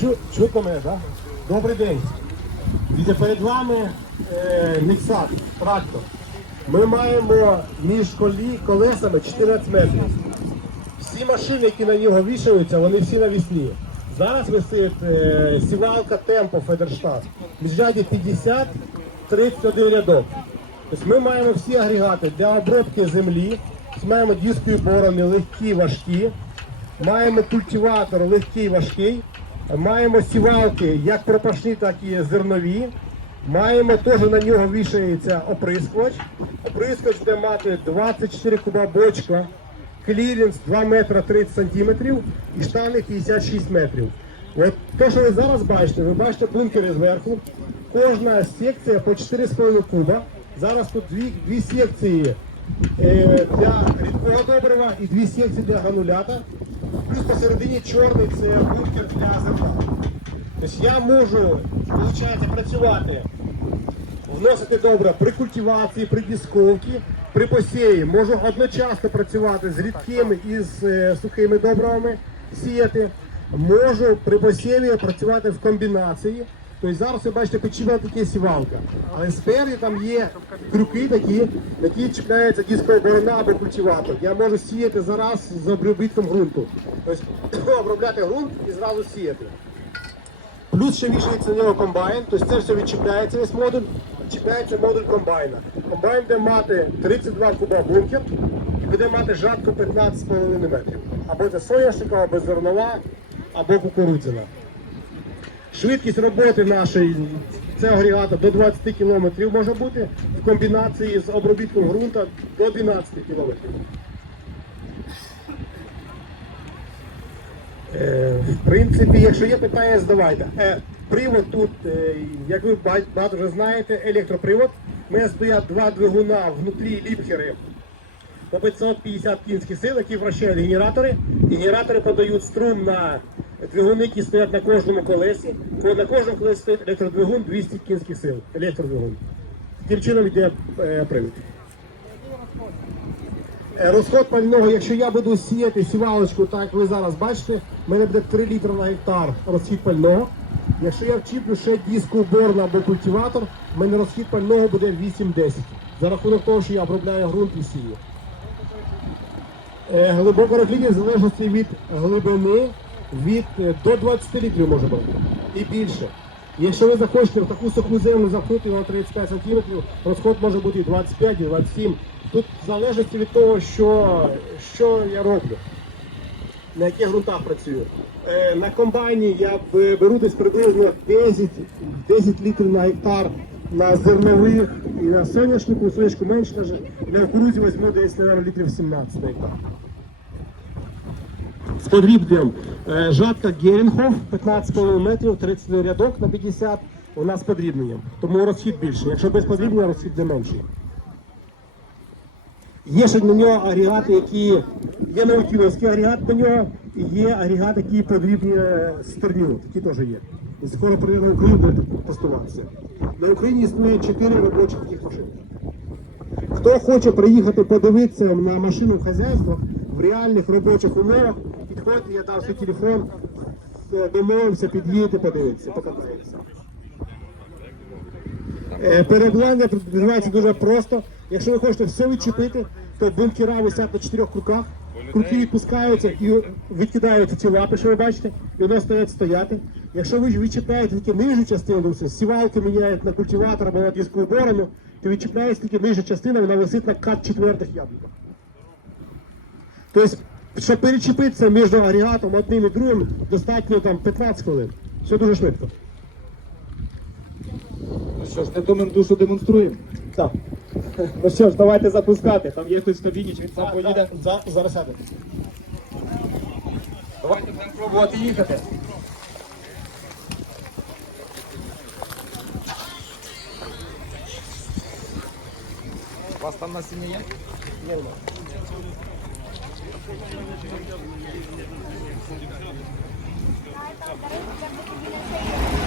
Чу, чутно мене, так? Добрий день. Дивіться, перед вами е, Нексат, трактор. Ми маємо між колі, колесами 14 метрів. Всі машини, які на нього вішаються, вони всі навісні. Зараз висить е, сівалка Темпо Федерштат. Міжряді 50, 31 рядок. Тобто ми маємо всі агрегати для обробки землі. Тобто Маємо дискові борони легкі, важкі. Маємо культиватор легкий, важкий. Маємо сівалки як пропашні, так і зернові. Маємо теж на нього вішається оприскувач. Оприскувач буде мати 24 куба бочка, кліренс 2 метри 30 сантиметрів і штани 56 метрів. От те, що ви зараз бачите, ви бачите бункери зверху. Кожна секція по 4,5 куба. Зараз тут дві, дві секції е, для рідкого добрива і дві секції для гранулята. Плюс посередині чорний це бункер для зерна. Тобто я можу, виходить, працювати, вносити добре при культивації, при дісковці, при посії. Можу одночасно працювати з рідкими і з е, сухими добривами, сіяти. Можу при посіві працювати в комбінації. Тобто зараз ви бачите, печива таке сівалка. Але спереді там є крюки такі, на які чіпляється дискова борона або культиватор. Я можу сіяти зараз з обробітком ґрунту. Тобто обробляти ґрунт і зразу сіяти. Плюс ще вішається на нього комбайн, тобто це все відчіпляється весь модуль, відчіпляється модуль комбайна. Комбайн буде мати 32 куба бункер і буде мати жатку 15,5 метрів. Або це соняшника, або зернова, або кукурудзяна. Швидкість роботи нашої цього агрегата до 20 км може бути в комбінації з обробітком ґрунта до 12 км. Е, В принципі, якщо є питання, задавайте. Е, Привод тут, е, як ви багато вже знаєте, електропривод. У мене стоять два двигуна внутрі ліпхери по 550 кінських сил, які вращають генератори. Генератори подають струм на двигуни, які стоять на кожному колесі. Ко- На кожному колесі стоїть електродвигун 200 кінських сил. Електродвигун. Таким чином йде е, привід. Е, Розход пального, якщо я буду сіяти сівалочку, так як ви зараз бачите, в мене буде 3 літри на гектар розхід пального. Якщо я вчіплю ще диску борна або культиватор, в мене розхід пального буде 8-10. За рахунок того, що я обробляю ґрунт і сію. Е, Глибоке в залежності від глибини від е, до 20 літрів може бути і більше. Якщо ви захочете в таку суху землю запхнути на 35 см, розход може бути і 25, і 27. Тут в залежності від того, що, що я роблю, на яких ґрунтах працюю. Е, на комбайні я беру десь приблизно 10, 10 літрів на гектар на зернових і на соняшнику, соняшку менше навіть, на кукурудзі візьму десь, мабуть, літрів 17 на гектар. З подрібнем е, жатка Герінхоф 15,5 метрів, 30 рядок на 50 у нас з подрібненням. Тому розхід більший. Якщо без подрібнення, розхід не менший. Є ще на нього агрегати, які є наутіловський агрегат по нього, і є агрегат, який подрібнює стерню. Такі теж є. І скоро прийде на Україну буде тестуватися. На Україні існує 4 робочих таких машин. Хто хоче приїхати подивитися на машину в хазяйствах в реальних робочих умовах, підходьте, я дав свій телефон, е, домовимося, під'їдете, подивитися, покатаєтеся. Е, Переобладнання тут відбувається дуже просто. Якщо ви хочете все відчепити, то бункера висять на чотирьох круках, круки відпускаються і відкидаються ці лапи, що ви бачите, і вони стоять стояти. Якщо ви відчіпляєте тільки нижню частину, сівалки міняють на культиватор або на дискову борону, то відчіпляється тільки нижня частина, вона висить на кат четвертих яблуках. Тобто, щоб перечепитися між агрегатом одним і другим, достатньо там 15 хвилин. Все дуже швидко. Ну що ж, ту душу демонструємо. Так. Ну що ж, давайте запускати. Там є хтось в кабіні, чи він сам поїде. За, зараз сяде. Давайте будемо пробувати їхати. У вас там на сіні є? Thank you.